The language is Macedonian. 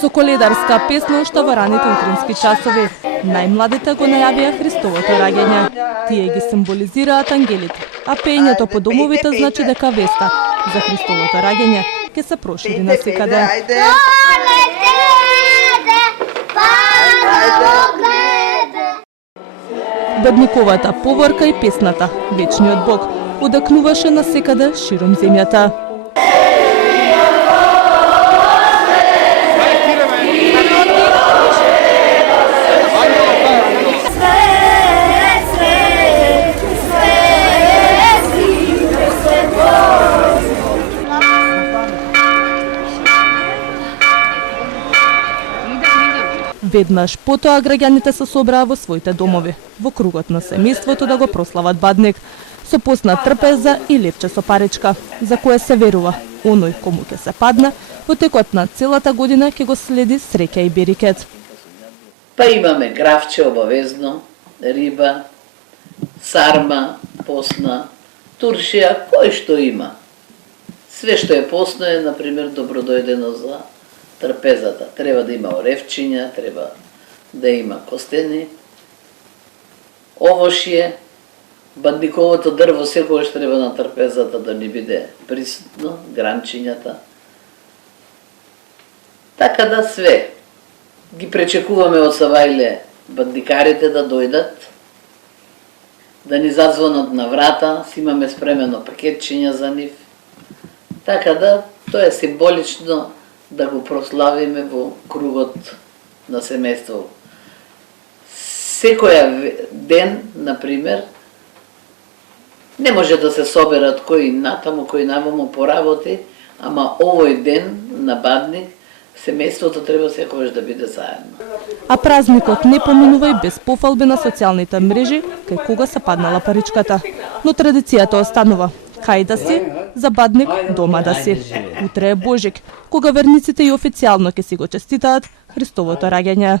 Со коледарска песна уште во раните утрински часови. Најмладите го најавија Христовото раѓање. Тие ги символизираат ангелите, а пеењето по домовите значи дека веста за Христовото раѓање ќе се прошири насекаде. Бедниковата поворка и песната Вечниот Бог удакнуваше насекаде широм земјата. Веднаш потоа граѓаните се собраа во своите домови, во кругот на семејството да го прослават Бадник, со постна трпеза и лепче со паричка, за кое се верува, оној кому ќе се падне, во текот на целата година ќе го следи среќа и берикет. Па имаме гравче обавезно, риба, сарма, постна, туршија, кој што има. Све што е постно е, например, добродојдено за трпезата. Треба да има оревчиња, треба да има костени, овошје, бадниковото дрво секогаш треба на трпезата да ни биде присутно, гранчињата. Така да све ги пречекуваме од Савајле бадникарите да дојдат, да ни зазвонат на врата, си имаме спремено пакетчиња за нив. Така да тоа е символично да го прославиме во кругот на семејство. Секоја ден, например, не може да се соберат кој натаму, кој наваму поработи, ама овој ден на Бадник семејството треба секогаш да биде заедно. А празникот не поминува и без пофалби на социјалните мрежи, кај кога се паднала паричката. Но традицијата останува. Кај да си, за Бадник дома да си. Утре е Божик, кога верниците и официјално ќе си го честитаат Христовото раѓање.